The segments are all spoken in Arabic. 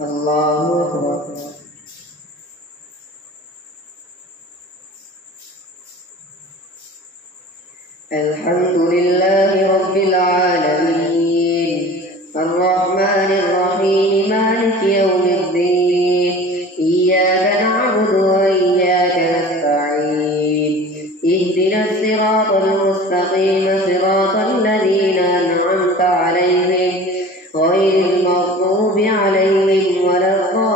الله أكبر. الحمد لله رب العالمين الرحمن الرحيم مالك يوم الدين إياك نعبد وإياك نستعين اهدنا الصراط المستقيم صراط الذين أنعمت عليهم غير المغضوب عليهم ولا الضالين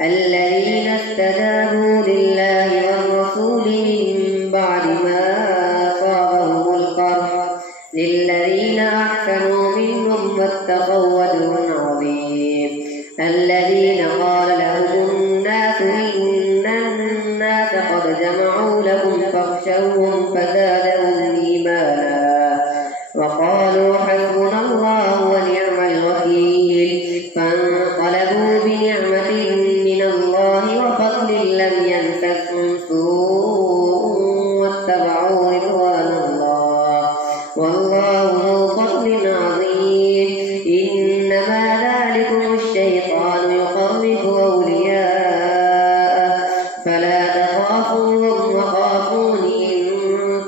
الذين استجابوا لله والرسول من بعد ما أصابهم القرح للذين أحسنوا منهم واتقوا أجر عظيم الذين قال لهم الناس إن الناس قد جمعوا لكم فاخشوهم فزادهم إيمانا وقالوا حسبنا الله ونعم الوكيل فانقلبوا بنعمة من الله وفضل لم يمسسهم سوء واتبعوا رضوان الله والله ذو فضل عظيم إنما ذلكم الشيطان يخوف أولياءه فلا تخافوهم وخافون إن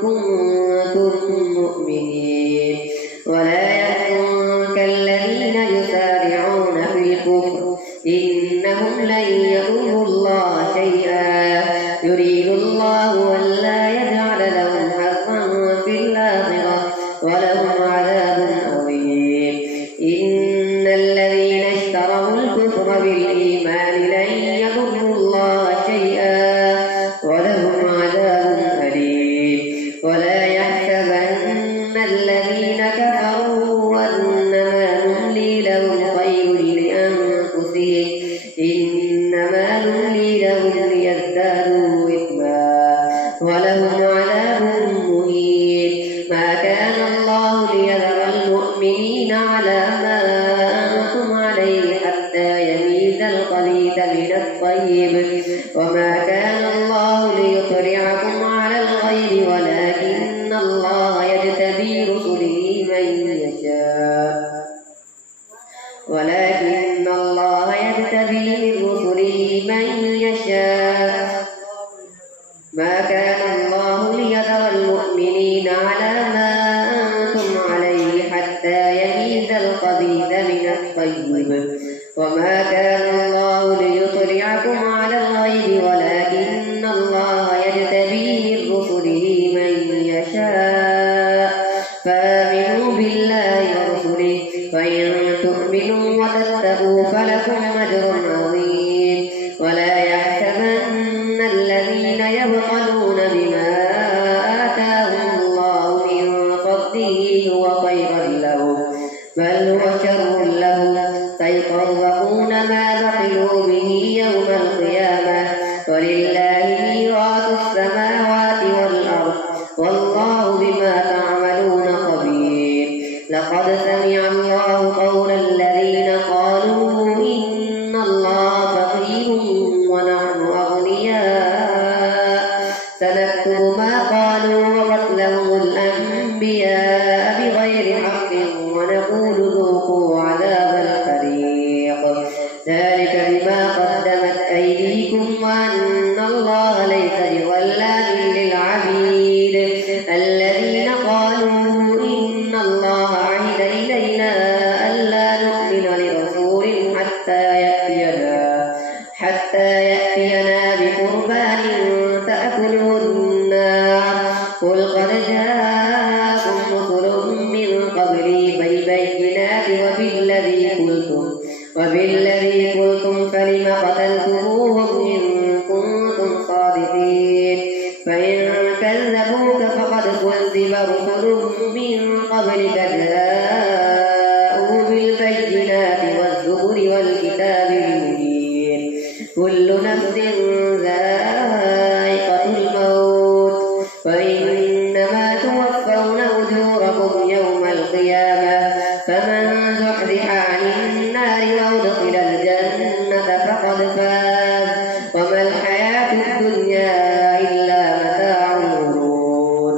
كنتم مؤمنين ولا يحزنك الذين يسارعون في الكفر إنهم لن يضروا الله شيئا يريد الله ألا يجعل لهم حظا في الآخرة ولهم عذاب عظيم إن الذين اشتروا الكفر بالإيمان لن يضروا الله شيئا ولهم عذاب أليم ولا يحسبن الذين كفروا أنما نملي لهم خير لأنفسهم إنما نملي لهم ليزدادوا إثما ولهم عذاب مهين ما كان الله ليذر المؤمنين على ما أنتم عليه حتى يميز الخبيث من الطيب وما كان الله ليطلعكم على الغيب ولكن الله يجتبي رسله من يشاء ما كان الله ليذر المؤمنين على ما أنتم عليه حتى يميز الخبيث من الطيب وما كان الله ليطلعكم على الغيب ولكن الله يجتبي من رسله من يشاء فآمنوا بالله ورسله فإن تؤمنوا وتتقوا فلكم أجر عظيم ولا يحسبن الذين يبخلون بما آتاهم الله من فضله هو خيرا لهم بل هو شر لهم سيطوقون ما بخلوا به يوم القيامة ولله ميراث السماوات والأرض والله بما تعملون خبير لقد سمع الله قول الذين قالوا إن الله فقير ونحن أغنياء سنكتب ما قالوا وقتلهم الأنبياء بغير حق ونقول ذوقوا عذاب الحريق ذلك بما قدمت أيديكم وأن الله ليس بظلام للعبيد الذين قالوا إن الله عهد إلينا ألا نؤمن لرسول حتى يأتينا بقربان تأكله النار قل قد جاءكم رسل من قبلي بالبينات وبالذي قلتم فلم قتلتموهم إن كنتم صادقين فإن كذبوك فقد كذب رسل من قبلك جاءوا بالبينات والزبر والكتاب المبين كل نفس ذائقة الموت وإنما توفون أجوركم يوم القيامة فمن زحزح عن النار وأدخل الجنة فقد فاز وما الحياة الدنيا إلا متاع الغرور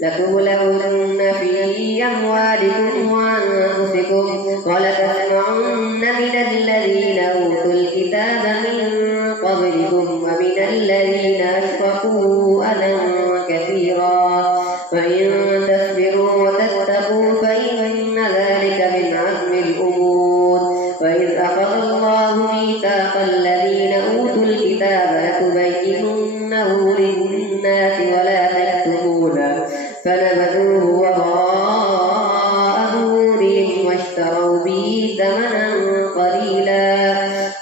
لتبلغن في أموالكم وأنفسكم ولتسمعن من الذين أوتوا الكتاب من قبلكم ومن الذين أشركوا أذى كثيرا وإن تصبروا وتتقوا فإن ذلك من عزم الأمور. وإذ أخذ الله ميثاق الذين أوتوا الكتاب لتبيننه للناس ولا تكتمونه فنبذوه وراء ظهورهم واشتروا به ثمنا قليلا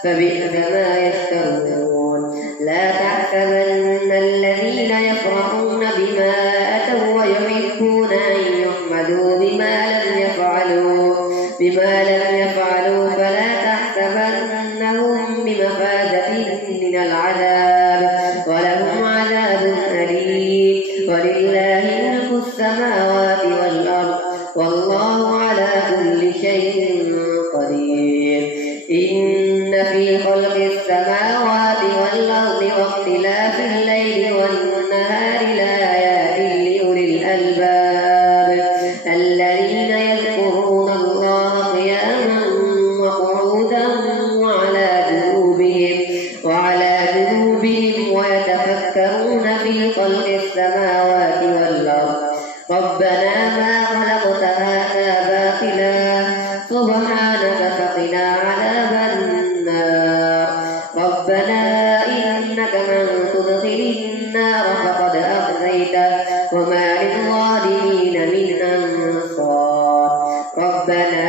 فبئس ما يشترون. لا تحسبن الذين يفرحون بما أتوا ويحبون أن يحمدوا بما لم يفعلوا فلا تحسبنهم بمفازة من العذاب ولهم عذاب أليم. ولله ملك السماوات والأرض والله على كل شيء قدير. إن في خلق السماوات والأرض واختلاف الليل والنهار لآيات لأولي الألباب الذين يذكرون الله قياما وقعودا وعلى جنوبهم ويتفكرون في خلق السماوات والأرض ربنا ما خلقت هذا باطلا سبحانك فقنا عذاب النار. ربنا إنك من تدخل النار فقد أخزيته وما للظالمين من أنصار. ربنا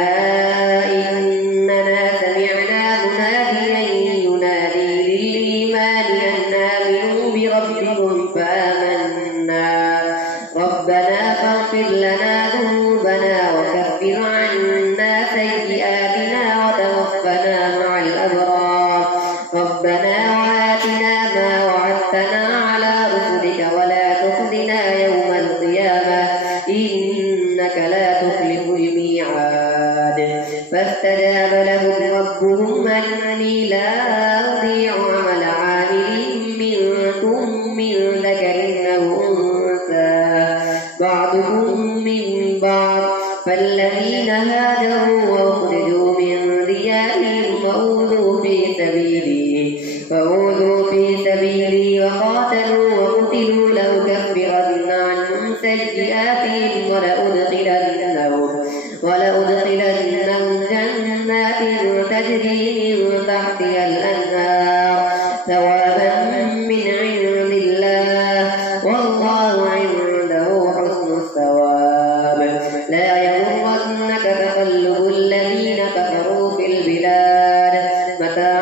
إننا سمعنا مناديا ينادي للإيمان أن آمنوا بربكم فآمنا. ربنا فاغفر لنا ذنوبنا وكفر عنا سيئاتنا وتوفنا مع الأبرار. ربنا وآتنا ما وعدتنا على رسلك ولا تخزنا يوم القيامة إنك لا تخلف الميعاد. فاستجاب لهم ربهم أني لا أضيع عمل عامل منكم من ذكر أو أنثى بعضكم من بعض فالذين هاجروا وأخرجوا من ديارهم وأوذوا في سبيلي وقاتلوا وقتلوا لأكفرن عنهم سيئاتهم ولأدخلنهم جنات تجري من تحتها الأنهار ثوابا من عند الله والله عنده حسن الثواب. لا يغرنك تقلب الذين كفروا في البلاد متاع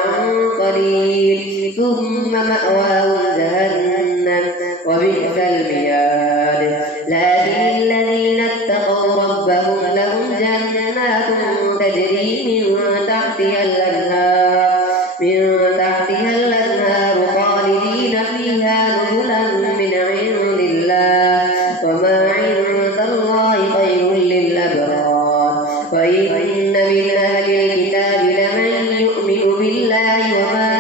قليل ثم مأواهم جهنم وبئس المهاد. لكن الذين اتقوا ربهم لهم جنات تجري من تحتها الأنهار خالدين فيها نزلا من عند الله وما عند الله خير للأبرار. وإن من أهل الكتاب لمن يؤمن بالله وما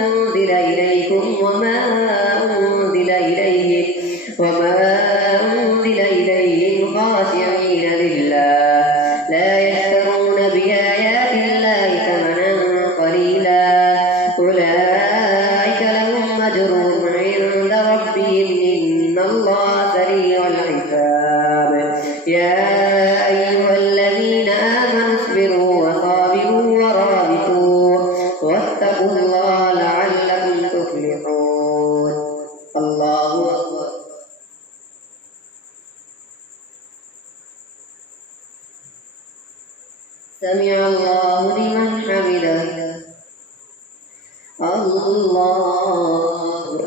أنزل إليكم وما أنزل إليهم خاشعين لله لا يشترون بآيات الله ثمنا قليلا أولئك لهم أجرهم عند ربهم إن الله سريع الحساب. يا أيها الذين آمنوا اصبروا وصابروا ورابطوا واتقوا الله لعلكم تفلحون. الله أكبر. سمع الله لمن حمده. الله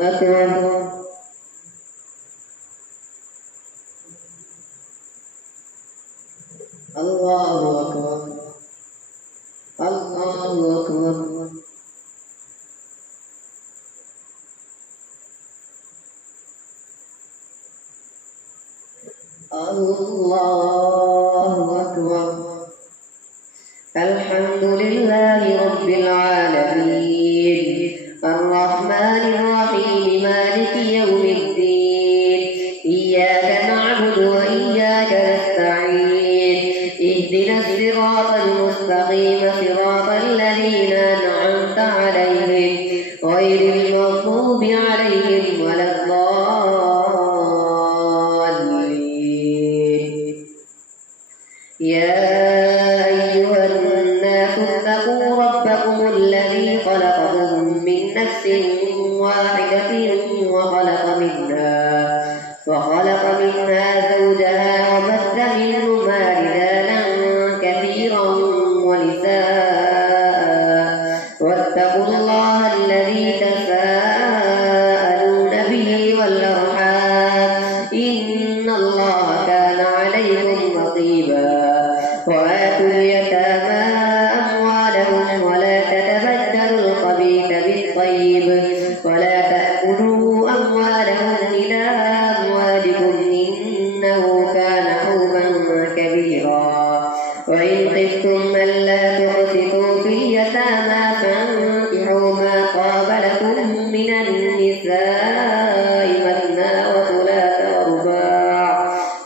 أكبر. الله أكبر. الله أكبر. الله أكبر. الحمد لله رب العالمين الرحمن الرحيم مالك يوم الدين إياك نعبد وإياك نستعين اهدنا الصراط المستقيم صراط الذين أنعمت عليهم غير المغضوب عليهم ولا الضالين. يا أيها الناس اتقوا ربكم الذي خلقكم من نفس واحدة وخلق منها زوجها وبث منهما رجالا كثيرا ونساء واتقوا الله الذي تساءلون به والأرحام إن الله كان عليكم رقيبا. وآتوا اليتامى أموالهم ولا تتبدلوا الخبيث بالطيب ولا تأكلوا أموالهم إلى أموالكم إنه كان حوبا كبيرا. وإن خفتم ألا تقسطوا في اليتامى فانكحوا ما طاب لكم من النساء مثنى وثلاث ورباع.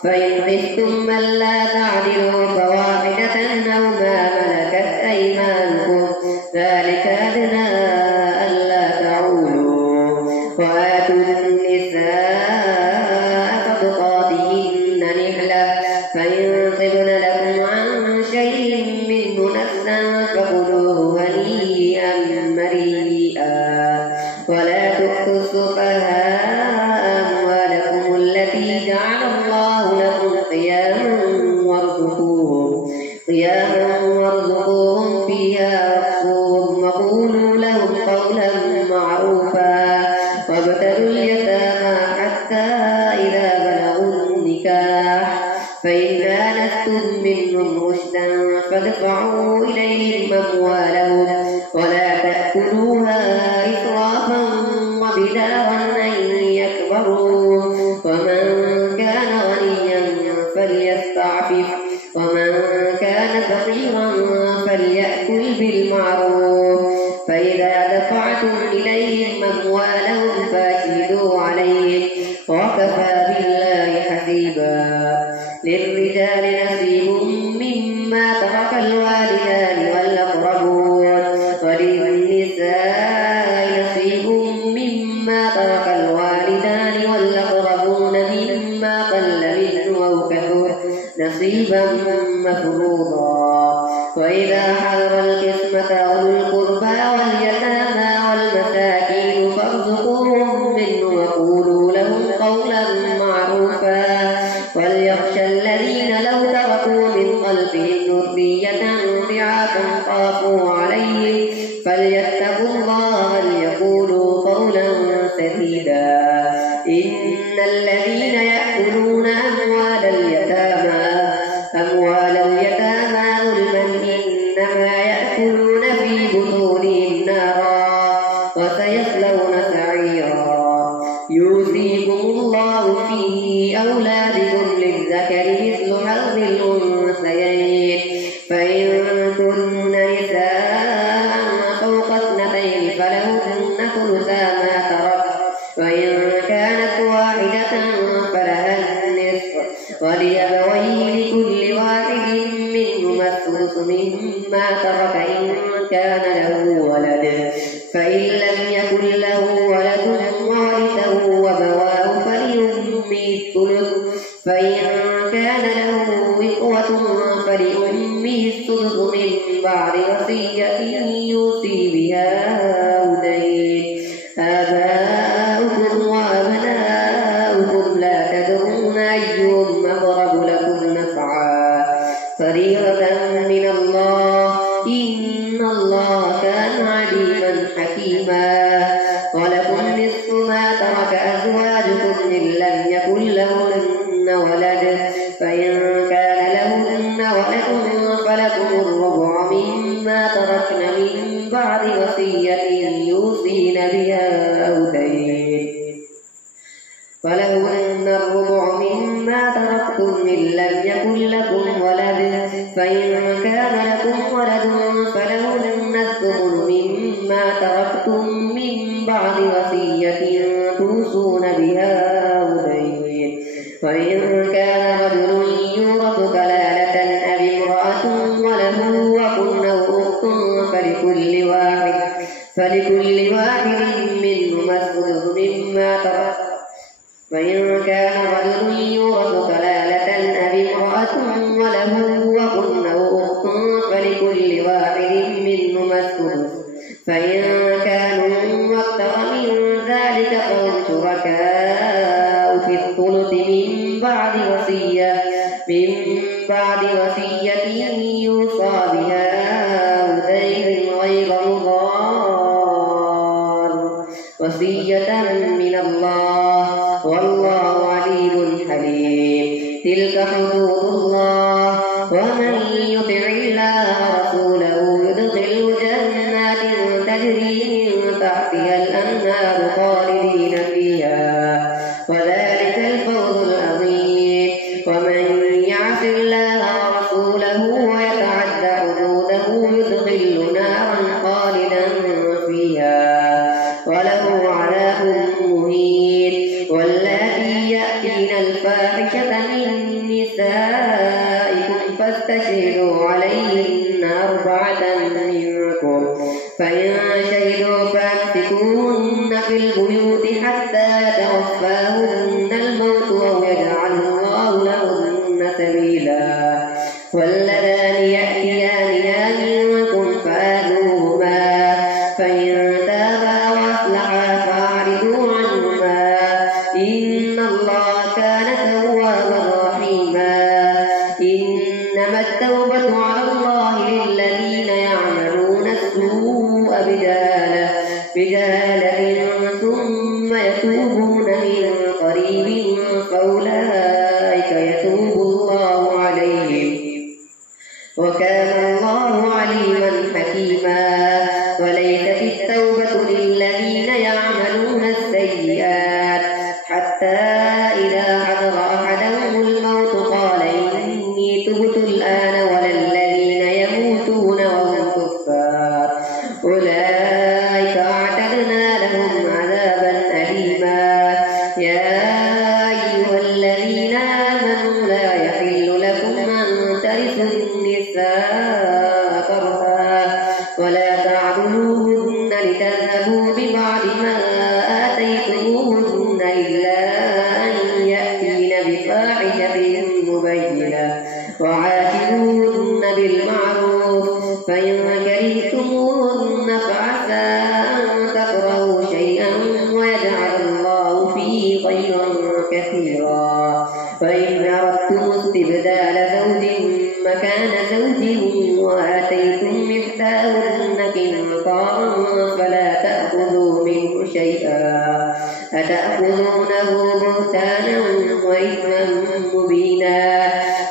فإن خفتم ألا تعدلوا فواحدة أو ما ملكت أيمانكم ذلك أدنى ألا تعولوا. وآتوا النساء صدقاتهن نحلة فإن طبن لكم عن شيء منه نفسا فكلوه هنيئا مريئا. ولا تؤتوا السفهاء أموالكم التي جعل الله لكم قياما وارزقوهم فيها واكسوهم وقولوا لهم قولا معروفا. وابتلوا اليتامى حتى إذا بلغوا النكاح فإن آنستم منهم رشدا فادفعوا إليهم أموالهم ولا تأكلوها إسرافا وبدارا أن يكبروا. ومن كان غنيا فليستعفف ومن كان فقيرا فليأكل بالمعروف. فإذا دفعتم إليهم أموالهم فأشهدوا عليهم وكفى بالله حسيبا. للرجال نصيب مما ترك الوالدان والأقربون وللنساء نصيب مما ترك الوالدان والأقربون مما قل منه أو كثر نصيبا مفروضا. وإذا حضر القسمة أولو القربى واليتامى والمساكين فارزقوهم منه وقولوا لهم قولا معروفا. وليخشى الذين لو تركوا من خلفهم ذرية ضعافا خافوا عليهم فليتقوا الله وليقولوا قولا سديدا. إن الذين يأكلون أموال اليتامى ظلما إنما يأكلون في بطونهم نارا وسيصلون سعيرا. يوصيكم الله في أولادكم للذكر مثل حظ الأنثيين فإن كن نساء فوق اثنتين فلهن ثلثا ما ترك وإن كانت واحدة فلها النصف ولأبويه لكل واحد منهما الثلث مما ترك إن كان له ولد فإن لم يكن له ولد وورثه أبواه فلأمه الثلث فإن كان له إخوة فلأمه السدس من بعد وصية يوصي بها أو دين. آباؤكم وأبناؤكم لا تدرون أيهم أقرب لكم نفعا فريضة من الله إن الله كان عليما حكيما. ولكم نصف ما ترك أزواجكم إن لم يكن لهن ولد فإن كان لهن ولد فلكم الربع مما تركن من بعد وصية يوصين بها أو دين. فلهن الربع مما تركتم إن لم يكن لكم ولد فإن كان لكم ولد فلهن الثمن مما تركتم من بعد وصية توصون بها أو دين. وإن كان رجل يورث كلالة أو امرأة فلكل واحد منهما السدس مما ترك فإن كان رجل يورث كلالة أو امرأة وله أخ أو أخت فلكل واحد منهما السدس فإن كانوا أكثر من ذلك فهم شركاء في الثلث من بعد وصية يوصى بها أو دين غير مضار وصية من الله والله عليم حليم. تلك حدود الله ومن يطع الله ورسوله يدخله جنات تجري من تحتها الأنهار خالدين فيها وذلك الفوز العظيم. ومن يعص الله ورسوله ويتعد حدوده يدخله نارا خالدا فيها وله عذاب مهين. واللاتي يأتين الفاحشة من نسائكم فاستشهدوا عليهن 4 منكم فإن شهدوا فامسكوهن في البيوت حتى يتوفاهن الموت أو يجعل الله لهن سبيلا. واللذان يأتيانها منكم فآذوهما فإن تابا وأصلحا فأعرضوا عنهما إن الله كان توابا رحيما. إنما التوبة على الله للذين يعملون السوء بجهالة ثم يتوبون من قريب فأولئك يتوب الله عليهم وكان الله عليما حكيما. وليست التوبة للذين يعملون السيئات حتى إذا حضر أحدهم الموت قال إني تبت الآن ولا الذين يموتون وهم كفار أولئك أعتدنا لهم عذابا أليما. يا أيها الذين آمنوا لا يحل لكم أن ترثوا النساء كرها ولا تعضلوهن لتذهبوا ببعض ما آتيتموهن إلا أن يأتين بفاحشة مبينة وعاشروهن بالمعروف فإن كرهتموهن فعسى أن تكرهوا شيئا ويجعل الله فيه خيرا كثيرا. فإن أردتم استبدال زوج مكان زوج وآتيتم إحداهن قنطارا فلا تأخذوا منه شيئا أتأخذونه بهتانا وإثما مبينا.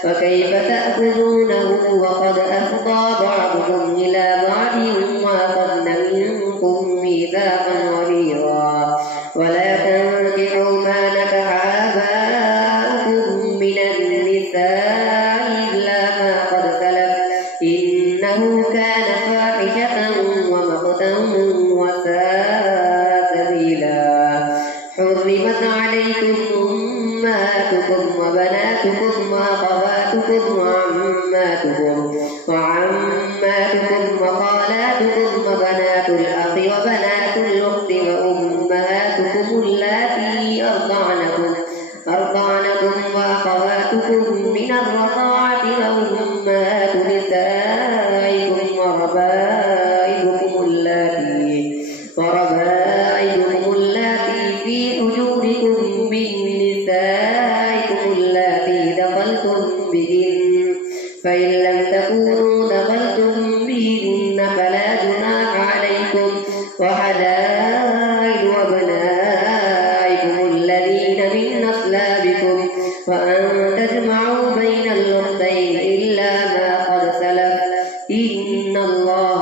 فكيف تأخذونه وقد أفضى بعضكم إلى بعض وأخذن منكم ميثاقا غليظا. ولا تنكحوا ما نكح آباؤكم من النساء إلا ما قد سلف إنه كان فاحشة ومقتا وساء سبيلا. حرمت عليكم أمهاتكم وبناتكم وأخواتكم وعماتكم وخالاتكم وبنات الأخ وبنات الأخت وأمهاتكم اللاتي أرضعنكم وأخواتكم من الرضاعة وأمهات نسائكم وربائبكم اللاتي في حجوركم من نسائكم اللاتي دخلتم بهن فإن لم تكونوا دخلتم بهن فلا جناح عليكم وحلائل أبنائكم الذين من أصلابكم وأن تجمعوا بين الأختين إلا ما قد سلف إن الله